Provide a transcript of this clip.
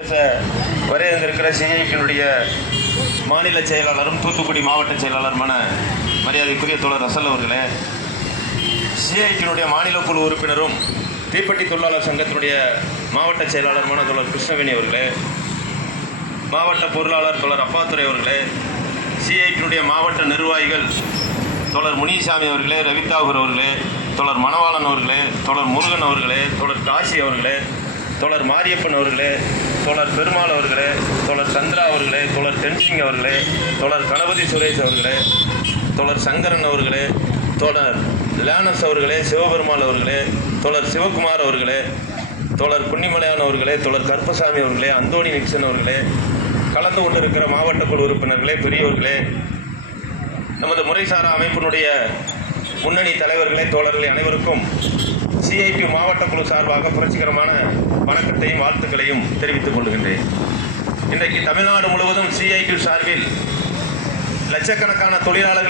வரையிருந்திருக்கிற சிஐடியினுடைய மாநில செயலாளரும் தூத்துக்குடி மாவட்ட செயலாளருமான மரியாதைக்குரிய தோழர் ரசல் அவர்களே, சிஐடியினுடைய மாநில குழு உறுப்பினரும் தீப்பெட்டி தொழிலாளர் சங்கத்தினுடைய மாவட்ட செயலாளருமான தோழர் கிருஷ்ணவேணி அவர்களே, மாவட்ட பொருளாளர் தோழர் அப்பாத்துரை அவர்களே, சிஐடியினுடைய மாவட்ட நிர்வாகிகள் தோழர் முனிசாமி அவர்களே, ரவிதாகூர் அவர்களே, தோழர் மணவாளன் அவர்களே, தோழர் முருகன் அவர்களே, தோழர் காசி அவர்களே, தோழர் மாரியப்பன் அவர்களே, தோழர் பெருமாள் அவர்களே, தோழர் சந்திரா அவர்களே, தோழர் தென்சிங் அவர்களே, தோழர் கணபதி சுரேஷ் அவர்களே, தோழர் சங்கரன் அவர்களே, தோழர் லேனஸ் அவர்களே, சிவபெருமாள் அவர்களே, தோழர் சிவகுமார் அவர்களே, தோழர் புன்னிமலையான் அவர்களே, தோழர் கருப்பசாமி அவர்களே, அந்தோணி நிக்சன் அவர்களே, கலந்து கொண்டிருக்கிற மாவட்ட குழு உறுப்பினர்களே, பெரியவர்களே, நமது முறைசாரா அமைப்பினுடைய முன்னணி தலைவர்களே, தோழர்களே, அனைவருக்கும் சிஐடி மாவட்ட குழு சார்பாக புரட்சிகரமான வணக்கத்தையும் வாழ்த்துக்களையும் தெரிவித்துக் கொள்கின்றேன். இன்றைக்கு தமிழ்நாடு முழுவதும் சிஐடி சார்பில் லட்சக்கணக்கான தொழிலாளர்கள்